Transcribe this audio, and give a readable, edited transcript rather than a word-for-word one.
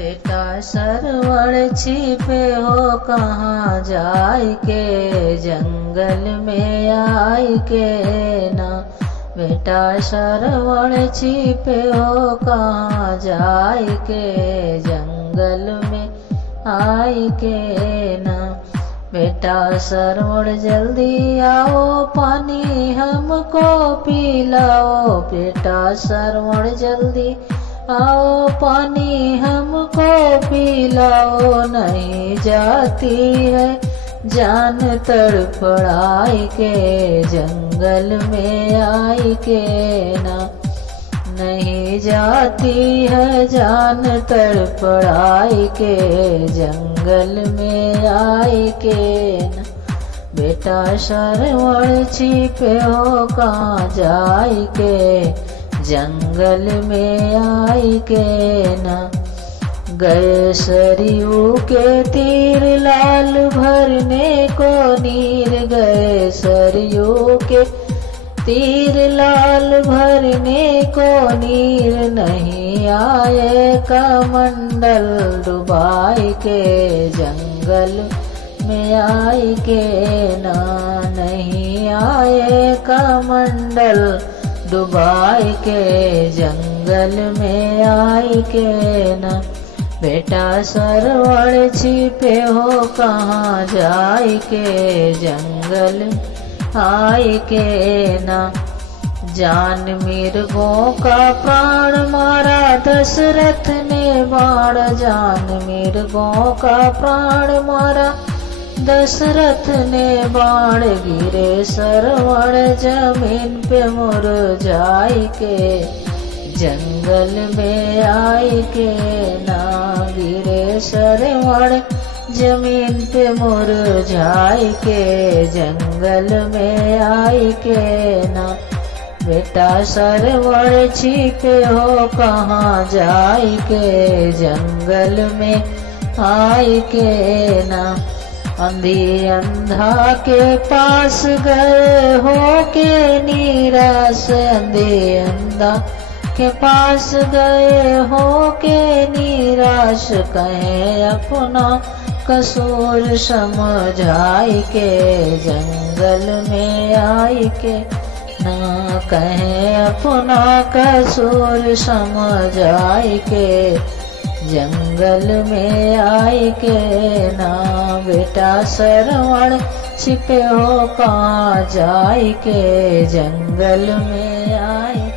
बेटा सरवण छिपे हो कहाँ जाय के, जंगल में आय के ना। बेटा सरवण छिपे हो कहाँ जाय के, जंगल में आय के ना। बेटा सरवण जल्दी आओ, पानी हमको पिलाओ। बेटा सरवण जल्दी आओ, पानी हमको पिलाओ। नहीं जाती है जान तड़फड़ाई के, जंगल में आय के ना। नहीं जाती है जान तड़फड़ाई के, जंगल में आय के ना। बेटा सरवण छिपे हो कहाँ जाय के, जंगल में आय के ना। गए सरयू के तीर लाल भरने को नीर, गए सरयू के तीर लाल भरने को नीर। नहीं आए कमंडल डुबाई के, जंगल में आय के ना। नहीं आए कमंडल डुबाई के, जंगल में आय के ना। बेटा सरवण छिपे हो कहाँ जाय के, जंगल आय के ना। जान मिर्गों का प्राण मारा दशरथ ने बाण, जान मिर्गों का प्राण मारा दशरथ ने बाण। गिरे सरवण जमीन पे मुरझाई के, जंगल में आय के ना। गिरे सरवण जमीन पे मुरझाई के, जंगल में आय के ना। बेटा सरवण छिपे हो कहाँ जाय के, जंगल में आय के ना। अंधी अंधा के पास गए हो के निराश, अंधे अंधा के पास गए हो के निराश। कहे अपना कसूर समझाय के, जंगल में आय के ना। कहे अपना कसूर समझाय के, जंगल में आय के ना। बेटा सरवण छिपे हो कहाँ जाय के, जंगल में आय